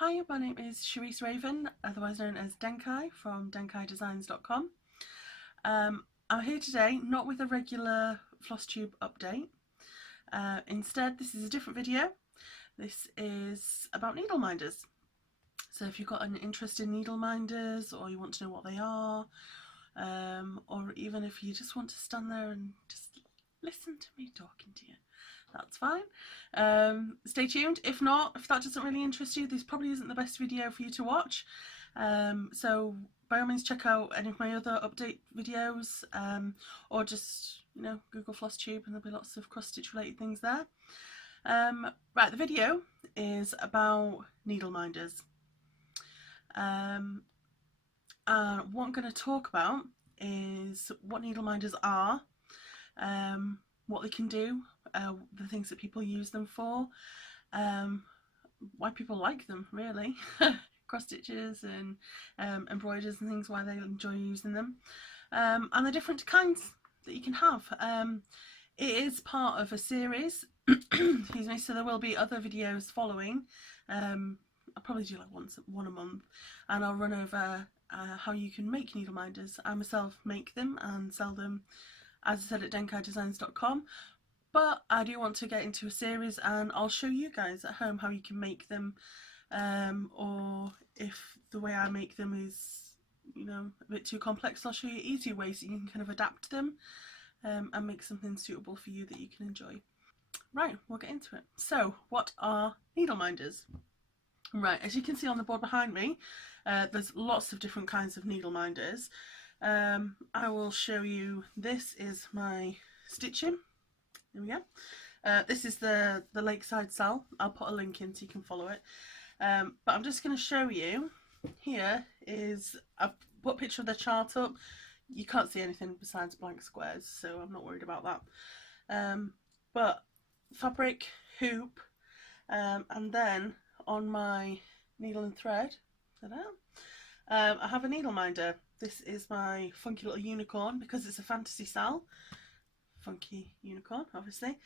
Hi, my name is Charisse Raven, otherwise known as Denkai from denkaidesigns.com. I'm here today not with a regular floss tube update. Instead, this is a different video. This is about needle minders. So if you've got an interest in needle minders, or you want to know what they are, or even if you just want to stand there and just listen to me talking to you, that's fine. Stay tuned. If not, if that doesn't really interest you, this probably isn't the best video for you to watch. So by all means check out any of my other update videos, or just, you know, Google floss tube and there'll be lots of cross stitch related things there. Right, the video is about needle minders. What I'm going to talk about is what needle minders are, what they can do, the things that people use them for, why people like them, really, cross stitches and embroideries and things, why they enjoy using them, and the different kinds that you can have. It is part of a series, excuse me, so there will be other videos following. I'll probably do like one a month, and I'll run over how you can make needle minders. I myself make them and sell them, as I said, at denkaidesigns.com, but I do want to get into a series and I'll show you guys at home how you can make them, or if the way I make them is, you know, a bit too complex, I'll show you easier ways that you can kind of adapt them and make something suitable for you that you can enjoy. Right, we'll get into it. So, what are needle minders? Right, as you can see on the board behind me, there's lots of different kinds of needle minders. I will show you, this is my stitching. There we go. This is the Lakeside Cell. I'll put a link in so you can follow it. But I'm just going to show you, here is, I've put a picture of the chart up. You can't see anything besides blank squares, so I'm not worried about that. But fabric, hoop, and then on my needle and thread, I have a needle minder. This is my funky little unicorn because it's a fantasy cell. Funky unicorn, obviously.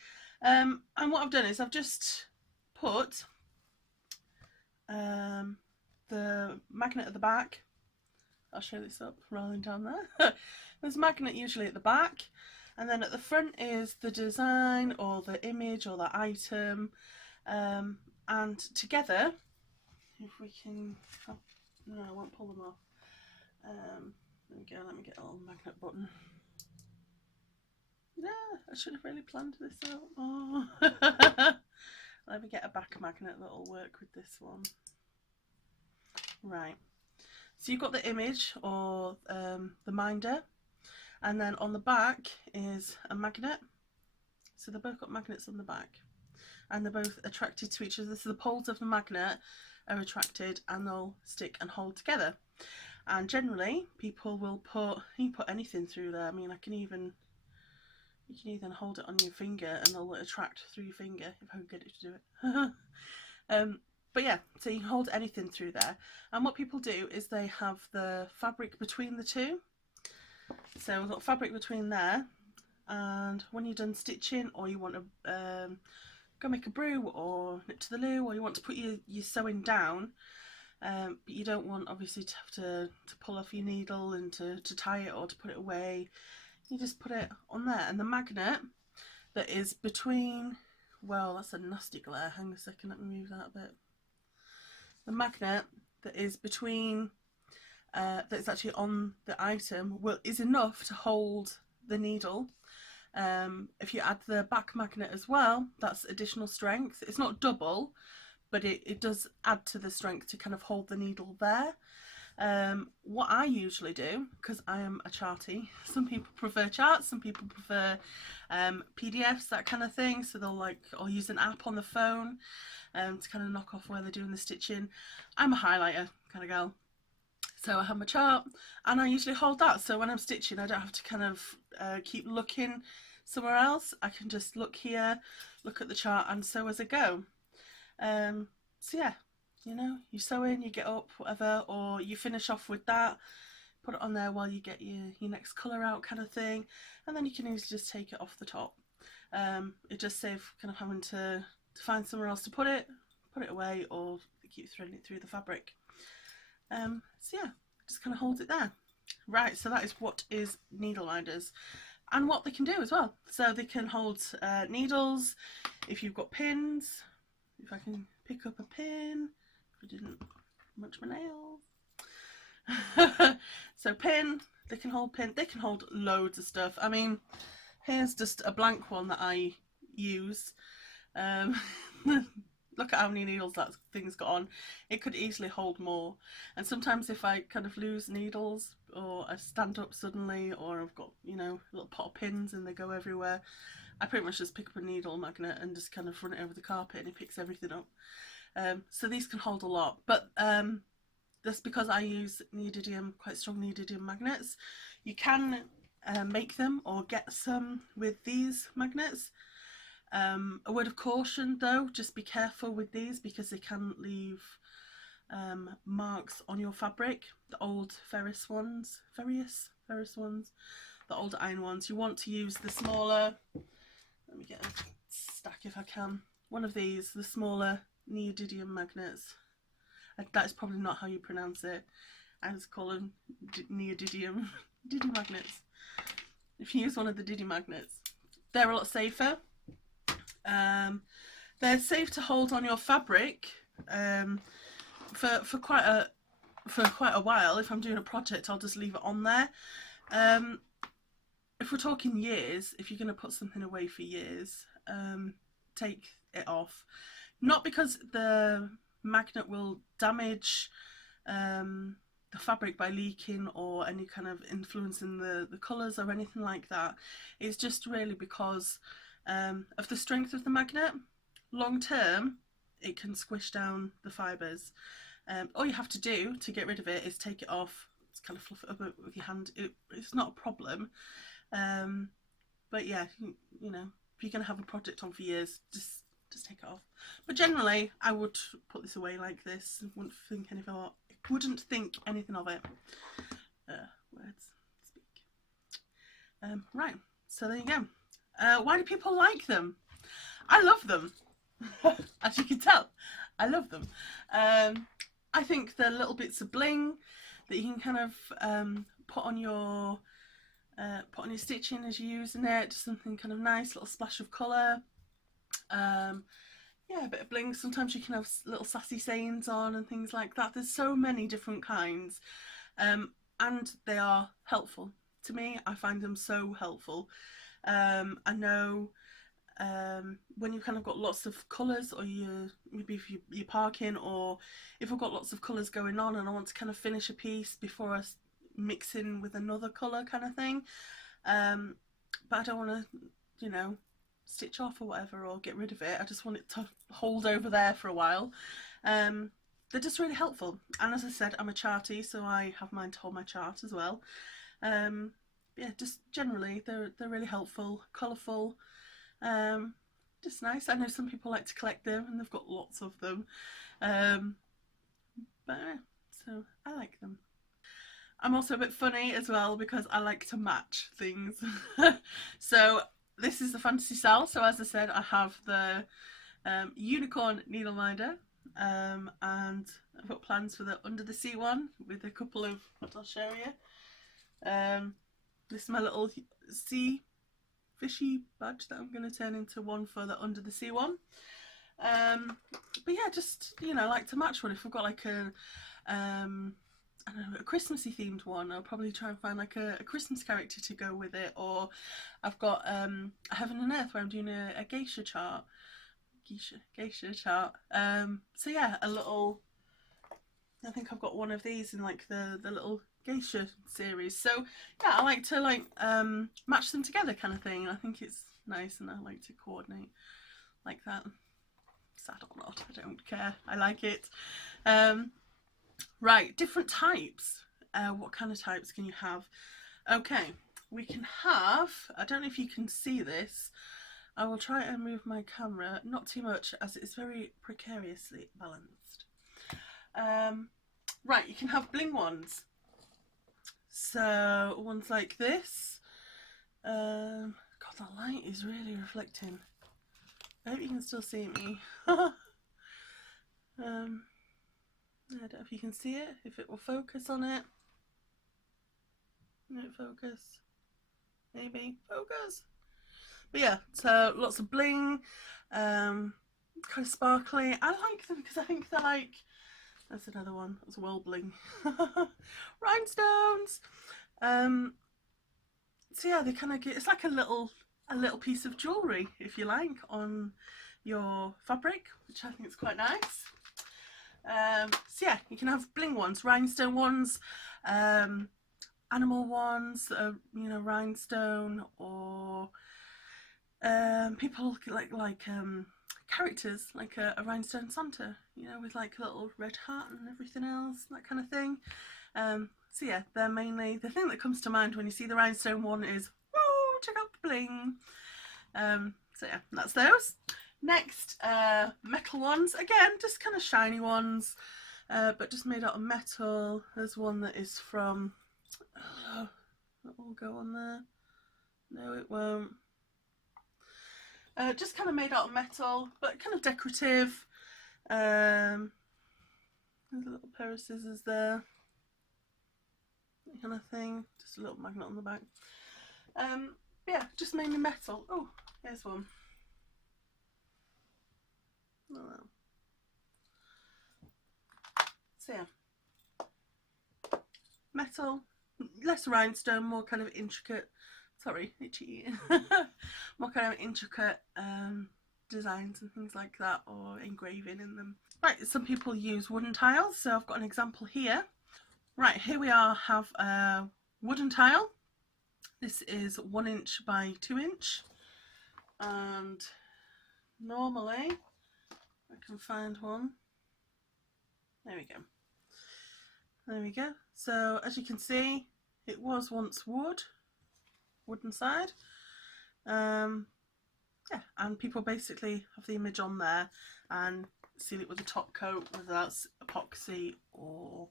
And what I've done is I've just put the magnet at the back. I'll show this up rather than down there. There's a magnet usually at the back, and then at the front is the design or the image or the item, and together, if we can, oh, no, I won't pull them off. There we go, let me get a little magnet button. Yeah, I should have really planned this out. Oh. Let me get a back magnet that'll work with this one. Right, so you've got the image or the minder, and then on the back is a magnet. So they've both got magnets on the back, and they're both attracted to each other. So the poles of the magnet are attracted and they'll stick and hold together. And generally people will put, you can put anything through there. I mean, you can even hold it on your finger and they'll attract through your finger if I can get it to do it. But yeah, so you can hold anything through there. And what people do is they have the fabric between the two. So we've got fabric between there, and when you're done stitching, or you want to go make a brew or knit to the loo, or you want to put your sewing down, but you don't want obviously to have to pull off your needle and to tie it or to put it away, you just put it on there. And the magnet that is between, well, that's a nasty glare, hang on a second, let me move that a bit. The magnet that is between, that's actually on the item, is enough to hold the needle. If you add the back magnet as well, that's additional strength. It's not double, but it does add to the strength to kind of hold the needle there. What I usually do, because I am a charty, some people prefer charts, some people prefer PDFs, that kind of thing, so they'll or use an app on the phone to kind of knock off where they're doing the stitching. I'm a highlighter kind of girl, so I have my chart and I usually hold that, so when I'm stitching I don't have to kind of keep looking somewhere else. I can just look here, look at the chart, and sew as I go. So yeah, you know, you sew in, you get up, whatever, or you finish off with that, put it on there while you get your next colour out kind of thing, and then you can easily just take it off the top. It just saves kind of having to find somewhere else to put it away, or keep threading it through the fabric. So yeah, just kind of hold it there. Right, so that is what is needle minders and what they can do as well. So they can hold needles if you've got pins. If I can pick up a pin, if I didn't munch my nails. So pin, they can hold pin, they can hold loads of stuff. I mean, here's just a blank one that I use. Look at how many needles that thing's got on. It could easily hold more. And sometimes if I kind of lose needles, or I stand up suddenly, or I've got, you know, a little pot of pins and they go everywhere, I pretty much just pick up a needle magnet and just kind of run it over the carpet and it picks everything up. So these can hold a lot, but that's because I use neodymium, quite strong neodymium magnets. You can make them or get some with these magnets. A word of caution though, just be careful with these because they can leave marks on your fabric. The old ferrous ones, the old iron ones. You want to use the smaller, let me get a stack if I can, one of these, the smaller neodymium magnets. That's probably not how you pronounce it. I just call them neodymium magnets. If you use one of the Didi magnets, they're a lot safer. They're safe to hold on your fabric for quite a while. If I'm doing a project, I'll just leave it on there. If we're talking years, if you're going to put something away for years, take it off. Not because the magnet will damage the fabric by leaking or any kind of influencing the colours or anything like that. It's just really because of the strength of the magnet. Long term, it can squish down the fibres. All you have to do to get rid of it is take it off. Just kind of fluff it up with your hand. It's not a problem. But yeah, you know, if you're going to have a project on for years, just take it off. But generally, I would put this away like this. Wouldn't think anything of it. Words speak. Right, so there you go. Why do people like them? I love them. As you can tell, I love them. I think they're little bits of bling that you can kind of put on your stitching as you're using it. Just something kind of nice, little splash of colour. Yeah, a bit of bling. Sometimes you can have little sassy sayings on and things like that. There's so many different kinds, and they are helpful. To me, I find them so helpful. I know when you've kind of got lots of colours, or maybe if you're parking, or if I've got lots of colours going on and I want to kind of finish a piece before I mix in with another colour kind of thing, but I don't want to, you know, stitch off or whatever or get rid of it. I just want it to hold over there for a while. They're just really helpful, and as I said, I'm a chartie, so I have mine to hold my chart as well. Yeah, just generally they're really helpful, colourful, just nice. I know some people like to collect them and they've got lots of them, but yeah, so I like them. I'm also a bit funny as well because I like to match things. So this is the fantasy style. So as I said, I have the unicorn needle minder, and I've got plans for the under the sea one with a couple of what I'll show you. This is my little sea fishy badge that I'm going to turn into one for the under the sea one. But yeah, just, you know, I like to match one. If I've got like a I don't know, a Christmassy themed one, I'll probably try and find like a Christmas character to go with it. Or I've got a Heaven and Earth where I'm doing a geisha chart. Geisha chart. So yeah, a little, I think I've got one of these in like the little geisha series. So yeah, I like to like match them together kind of thing. I think it's nice, and I like to coordinate like that. Sad or not, I don't care. I like it. Right, different types. What kind of types can you have? Okay, we can have, I don't know if you can see this. I will try and move my camera, not too much as it's very precariously balanced. Right, you can have bling ones. So ones like this. God, that light is really reflecting. I hope you can still see me. I don't know if you can see it, if it will focus on it. No, focus. Maybe focus. But yeah, so lots of bling, kind of sparkly. I like them because I think they're like, that's another one, that's well bling. Rhinestones. So yeah, they kind of get, it's like a little piece of jewellery, if you like, on your fabric, which I think is quite nice. So yeah, you can have bling ones, rhinestone ones, animal ones that are, you know, rhinestone, or people like characters, like a rhinestone Santa, you know, with like a little red hat and everything else, that kind of thing. So yeah, they're mainly, the thing that comes to mind when you see the rhinestone one is, woo, check out the bling. So yeah, that's those. Next, metal ones, again, just kind of shiny ones, but just made out of metal. There's one that is from, that will go on there. No, it won't. Just kind of made out of metal, but kind of decorative. There's a little pair of scissors there, that kind of thing. Just a little magnet on the back. Yeah, just mainly metal. Oh, here's one. Oh, well. So yeah, metal, less rhinestone, more kind of intricate. Sorry, itchy. More kind of intricate designs and things like that, or engraving in them. Right, some people use wooden tiles, so I've got an example here. Right, here we are, have a wooden tile. This is 1 inch by 2 inch, and normally I can find one. There we go. There we go. So as you can see, it was once wooden side. Yeah, and people basically have the image on there and seal it with a top coat, whether that's epoxy or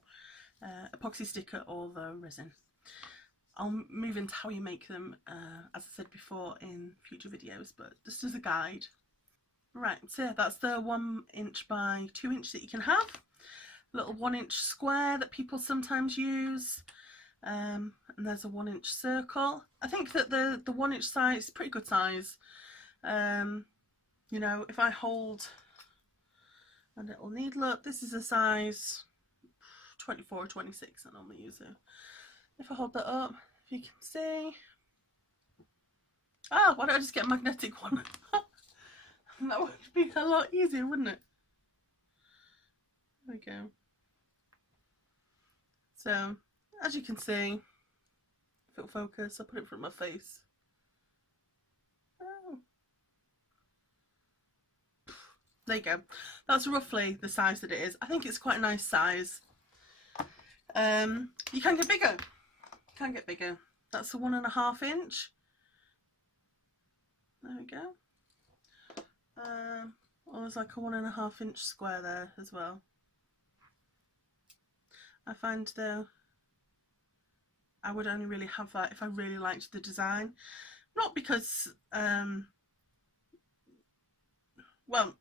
epoxy sticker or the resin. I'll move into how you make them, as I said before, in future videos, but just as a guide. Right, so yeah, that's the 1 inch by 2 inch that you can have. Little 1 inch square that people sometimes use, and there's a 1 inch circle. I think that the 1 inch size is pretty good size. You know, if I hold a little needle up, this is a size 24 or 26 I normally use it. If I hold that up, if you can see. Oh, why don't I just get a magnetic one? That would be a lot easier, wouldn't it? There we go. So, as you can see, if it'll focus, I'll put it in front of my face. Oh. There you go. That's roughly the size that it is. I think it's quite a nice size. You can get bigger. You can get bigger. That's a 1.5 inch. There we go. Or there's like a 1.5 inch square there as well. I find though, I would only really have that if I really liked the design. Not because, well,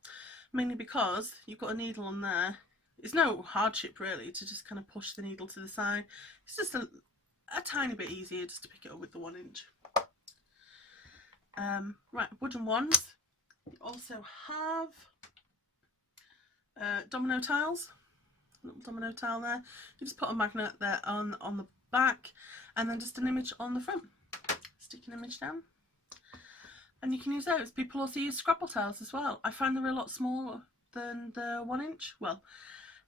mainly because you've got a needle on there. It's no hardship really to just kind of push the needle to the side. It's just a tiny bit easier just to pick it up with the 1 inch. Right, wooden ones. You also have domino tiles. Little domino tile there. You just put a magnet there on the back, and then just an image on the front. Stick an image down, and you can use those. People also use Scrabble tiles as well. I find they're a lot smaller than the 1 inch. Well,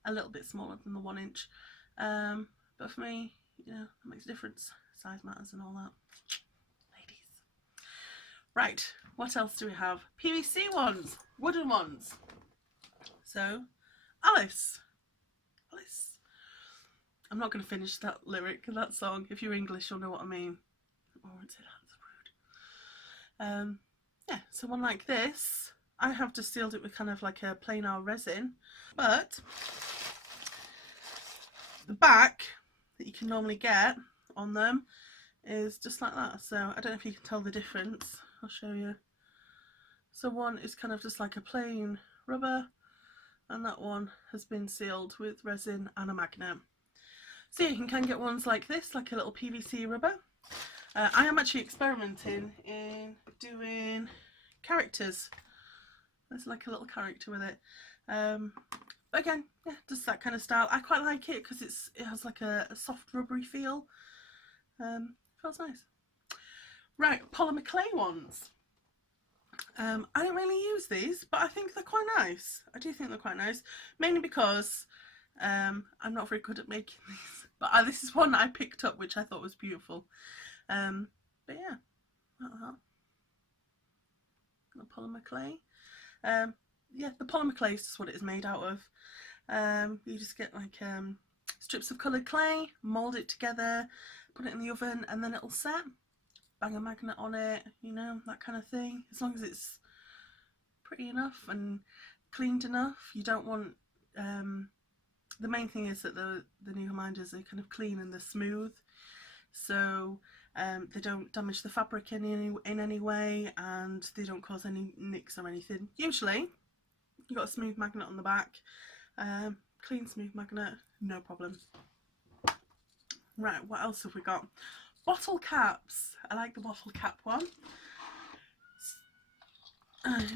a little bit smaller than the 1 inch. But for me, you know, it makes a difference. Size matters and all that. Ladies. Right, what else do we have? PVC ones, wooden ones. So, Alice. I'm not going to finish that lyric of that song. If you're English, you'll know what I mean. I won't say that, that's rude. Yeah, so one like this, I have just sealed it with kind of like a plain oil resin, but the back that you can normally get on them is just like that. So I don't know if you can tell the difference. I'll show you. So one is kind of just like a plain rubber, and that one has been sealed with resin and a magnet. So you can get ones like this, like a little PVC rubber. I am actually experimenting in doing characters. There's like a little character with it. But again, yeah, just that kind of style. I quite like it because it has like a soft rubbery feel. Feels nice. Right, polymer clay ones. I don't really use these, but I think they're quite nice. I do think they're quite nice, mainly because I'm not very good at making these. But this is one I picked up, which I thought was beautiful. But yeah, like that. The polymer clay. Yeah, the polymer clay is just what it is made out of. You just get like strips of coloured clay, mould it together, put it in the oven, and then it'll set. Bang a magnet on it, you know, that kind of thing. As long as it's pretty enough and cleaned enough. You don't want the main thing is that the new reminders are kind of clean and they're smooth, so they don't damage the fabric in any way, and they don't cause any nicks or anything. Usually you've got a smooth magnet on the back, clean smooth magnet, no problem. Right, what else have we got? Bottle caps. I like the bottle cap one.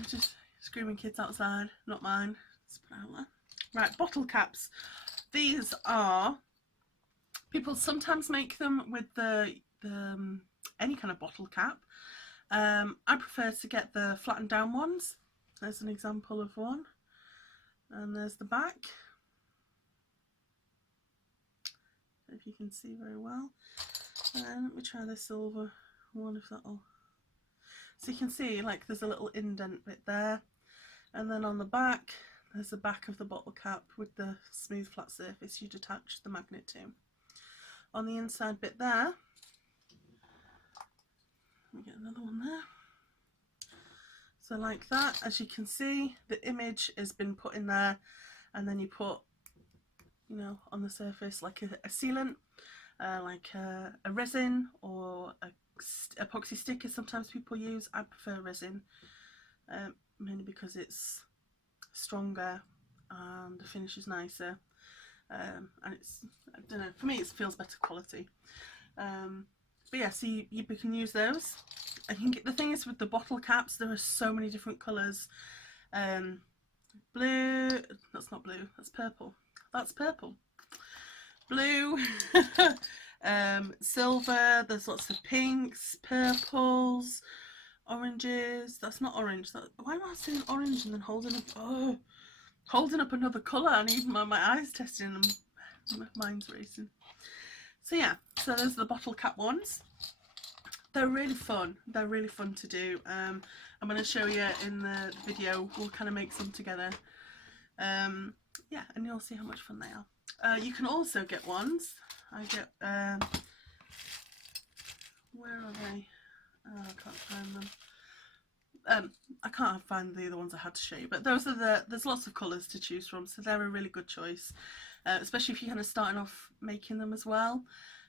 Just screaming kids outside, not mine. Let's put it out there. Right, bottle caps. These are, people sometimes make them with the any kind of bottle cap. I prefer to get the flattened down ones. There's an example of one, and there's the back. If you can see very well. Let me try the silver one, if that'll. So you can see, like, there's a little indent bit there, and then on the back there's the back of the bottle cap with the smooth flat surface you'd attach the magnet to. On the inside bit there, let me get another one there. So like that, as you can see, the image has been put in there, and then you put, you know, on the surface like a sealant, like a resin or a epoxy sticker sometimes people use. I prefer resin, mainly because it's stronger and the finish is nicer, and it's, I don't know, for me it feels better quality. But yeah, so you can use those. I think the thing is with the bottle caps, there are so many different colours. Blue, that's not blue, that's purple. That's purple. Blue, silver, there's lots of pinks, purples, oranges. That's not orange. Why am I saying orange and then holding up another colour? I need my eyes testing and my mind's racing. So yeah, so those are the bottle cap ones. They're really fun. They're really fun to do. I'm going to show you in the video. We'll kind of make some together. Yeah, and you'll see how much fun they are. You can also get ones. I get, where are they? Oh, I can't find them. I can't find the other ones I had to show you, but those are there's lots of colours to choose from, so they're a really good choice, especially if you're kind of starting off making them as well.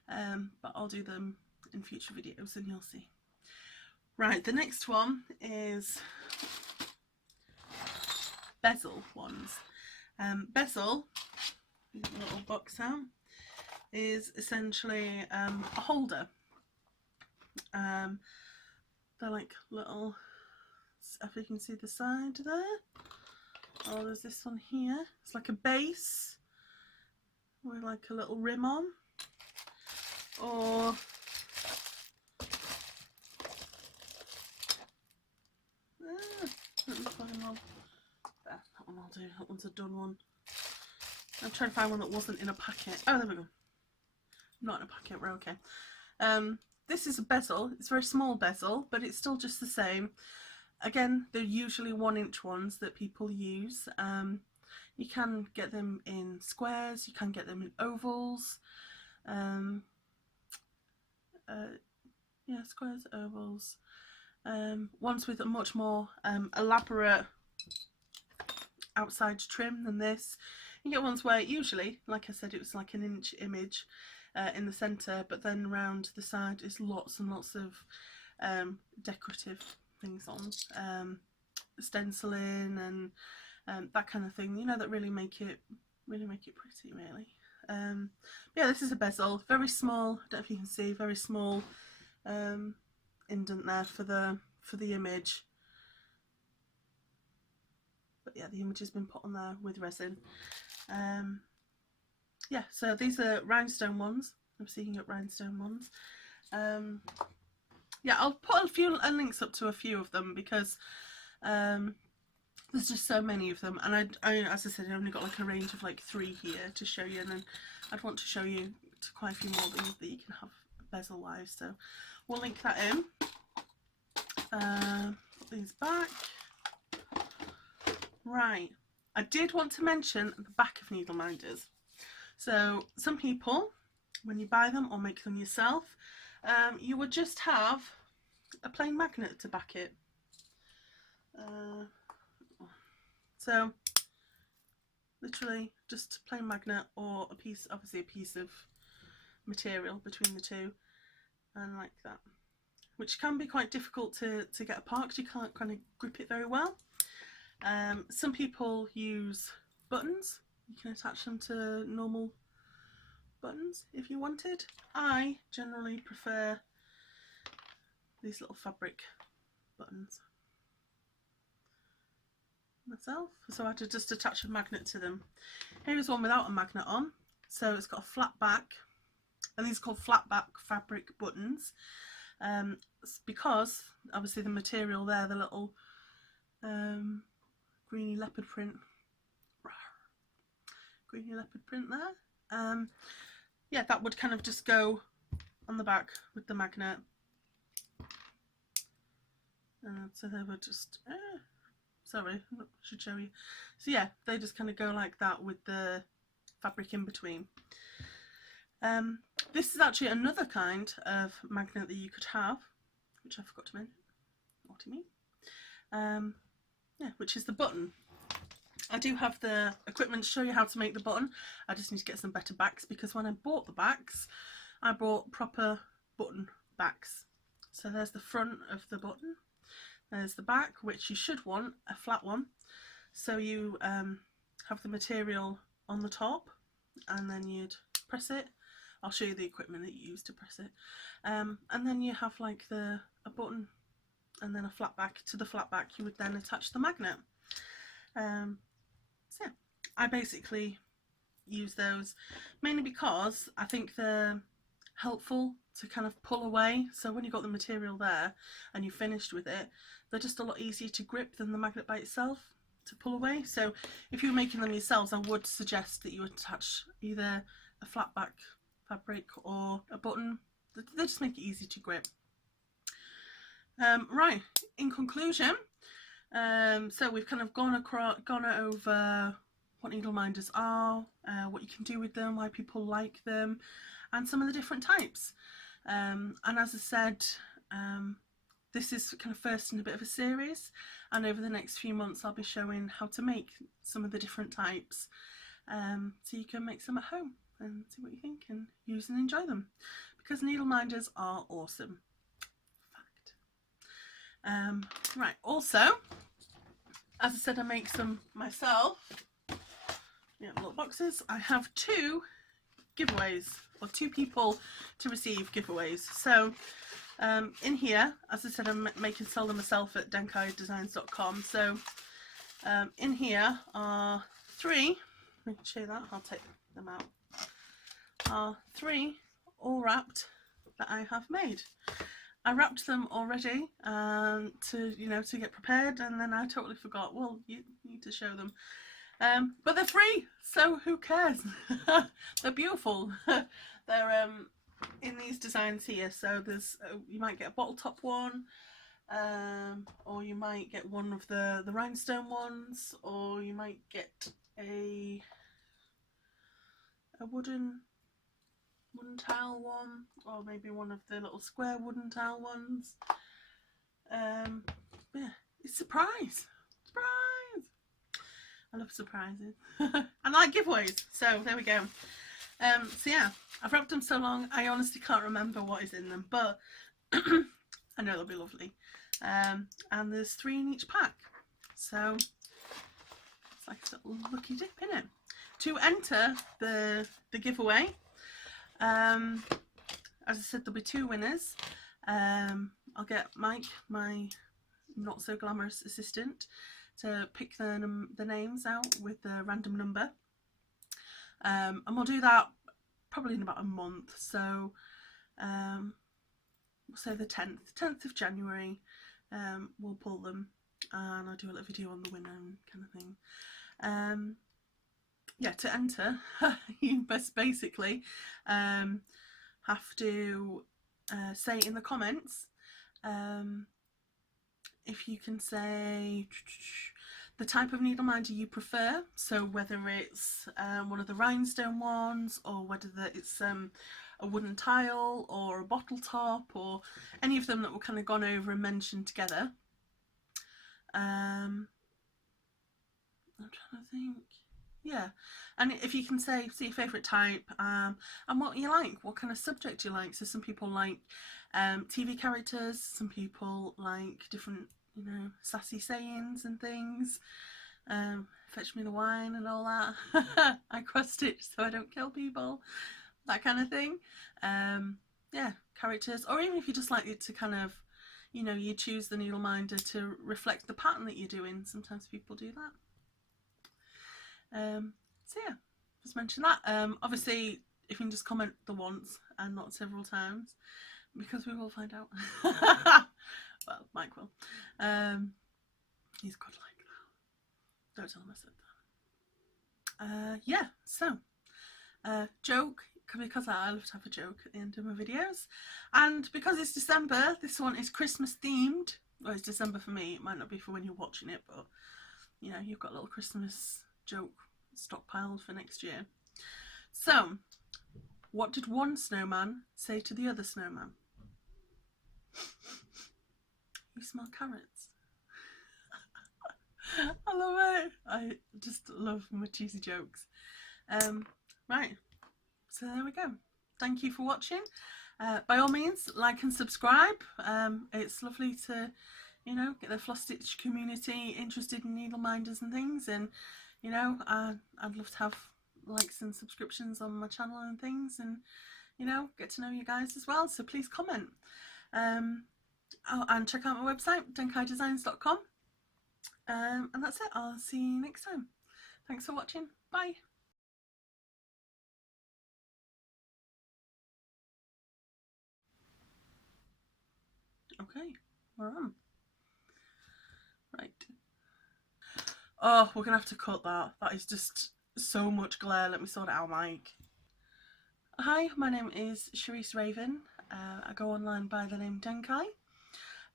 But I'll do them in future videos and you'll see. Right, the next one is bezel ones. Bezel, little box out, is essentially a holder. They're like little, if you can see the side there. Oh, there's this one here. It's like a base with like a little rim on. Or that one I'll do. That one's a done one. I'm trying to find one that wasn't in a packet. Oh, there we go. Not in a packet, we're okay. This is a bezel. It's a very small bezel, but it's still just the same. Again, they're usually 1-inch ones that people use. You can get them in squares, you can get them in ovals. Yeah, squares, ovals. Ones with a much more elaborate outside trim than this. You get ones where usually, like I said, it was like an inch image in the centre, but then around the side is lots and lots of decorative things on, stenciling that kind of thing, you know, that really make it pretty, really. Yeah, this is a bezel, very small. I don't know if you can see, very small indent there for the image. But yeah, the image has been put on there with resin. Yeah, so these are rhinestone ones. Obviously you can get rhinestone ones. Yeah, I'll put a few links up to a few of them because there's just so many of them, and I as I said, I only got like a range of like 3 here to show you, and then I'd want to show you to quite a few more that you can have bezel wise, so we'll link that in. Put these back. Right, I did want to mention the back of needle minders. So some people, when you buy them or make them yourself, you would just have a plain magnet to back it. So literally just a plain magnet, or a piece, obviously a piece of material between the two, and like that, which can be quite difficult to get apart because you can't kind of grip it very well. Some people use buttons. You can attach them to normal buttons if you wanted. I generally prefer these little fabric buttons myself, so I had to just attach a magnet to them. Here is one without a magnet on, so it's got a flat back, and these are called flat back fabric buttons, because obviously the material there, the little greeny leopard print there, yeah, that would kind of just go on the back with the magnet, so they would just sorry, I should show you. So yeah, they just kind of go like that with the fabric in between. This is actually another kind of magnet that you could have, which I forgot to mention. What do you mean? Yeah, which is the button. I do have the equipment to show you how to make the button. I just need to get some better backs, because when I bought the backs, I bought proper button backs. So there's the front of the button. There's the back, which you should want a flat one. So you have the material on the top, and then you'd press it. I'll show you the equipment that you use to press it. And then you have like a button, and then a flat back. To the flat back you would then attach the magnet. So yeah, I basically use those mainly because I think they're helpful to kind of pull away. So when you've got the material there and you've finished with it, they're just a lot easier to grip than the magnet by itself to pull away. So if you're making them yourselves, I would suggest that you attach either a flat back fabric or a button. They just make it easy to grip. Right, in conclusion, so we've kind of gone over what needle minders are, what you can do with them, why people like them, and some of the different types. And as I said, this is kind of first in a bit of a series, and over the next few months I'll be showing how to make some of the different types, so you can make some at home and see what you think and use and enjoy them, because needle minders are awesome. Fact. Right, also, as I said, I make some myself. Yeah, little boxes. I have 2 giveaways, or 2 people to receive giveaways. So in here, as I said, I'm making sell them myself at denkaidesigns.com. So in here are 3. Let me show you that. I'll take them out. 3 all wrapped that I have made. I wrapped them already to get prepared, and then I totally forgot. Well, you need to show them. But they're free, so who cares? They're beautiful. They're in these designs here. So there's you might get a bottle top one, or you might get one of the rhinestone ones, or you might get a wooden tile one, or maybe one of the little square wooden tile ones. Yeah, it's surprise. I love surprises. And I like giveaways, so there we go. So yeah, I've wrapped them so long I honestly can't remember what is in them, but I know they'll be lovely. And there's 3 in each pack, so It's like a little lucky dip, innit? To enter the giveaway, as I said, there'll be 2 winners. I'll get Mike, my not so glamorous assistant, to pick the names out with the random number, and we'll do that probably in about a month. So we'll say the 10th of January. We'll pull them, and I'll do a little video on the winner and kind of thing. Yeah, to enter, you basically have to say in the comments, if you can say the type of needle minder you prefer, so whether it's one of the rhinestone ones, or whether it's a wooden tile or a bottle top, or any of them that were kind of gone over and mentioned together. I'm trying to think. Yeah, and if you can say your favourite type, and what you like, what kind of subject you like. So some people like TV characters, some people like different, you know, sassy sayings and things. Fetch me the wine and all that. I cross stitch so I don't kill people, that kind of thing. Yeah, characters, or even if you just like it to kind of, you know, you choose the needle minder to reflect the pattern that you're doing. Sometimes people do that. So yeah, just mention that. Obviously, if you can just comment the once and not several times, because we will find out. Well, Mike will. He's good like that. Don't tell him I said that. Yeah, so joke, because I love to have a joke at the end of my videos, and because it's December, this one is Christmas themed. Well, it's December for me. It might not be for when you're watching it, but you know, you've got a little Christmas joke stockpiled for next year. So, what did one snowman say to the other snowman? You smell carrots. I love it. I just love my cheesy jokes. Right, so there we go. Thank you for watching. By all means, like and subscribe. It's lovely to, you know, get the floss stitch community interested in needle minders and things, and you know, I'd love to have likes and subscriptions on my channel and things, and you know, get to know you guys as well. So please comment. Oh, and check out my website, denkaidesigns.com. And that's it. I'll see you next time. Thanks for watching. Bye. Okay, we're on. Right. Oh, we're gonna have to cut that. That is just so much glare. Let me sort it out, Mike. Hi, my name is Charisse Raven. I go online by the name Denkai.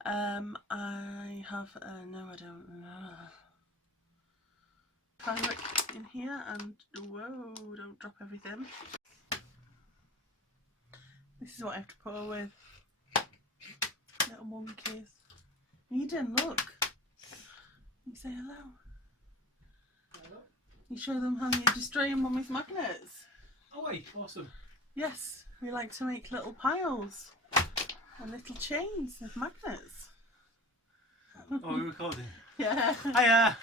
I have no, I don't know. Try and look in here and whoa, don't drop everything. This is what I have to put up with. Little monkeys. Eden, look. You say hello. Hello. You show them how you destroy them with magnets. Oh wait, awesome. Yes, we like to make little piles and little chains of magnets. Oh, we're recording. Yeah. Hiya.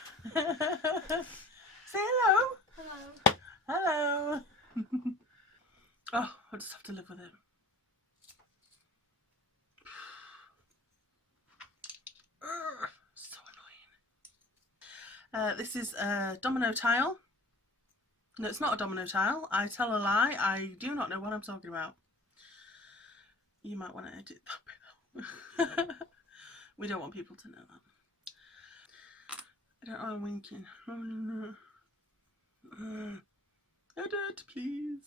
Say hello. Hello. Hello. Oh, I'll just have to live with it. So annoying. This is a domino tile. No, it's not a domino tile. I tell a lie. I do not know what I'm talking about. You might want to edit that bit out. We don't want people to know that. I don't know, I'm winking. Edit, please.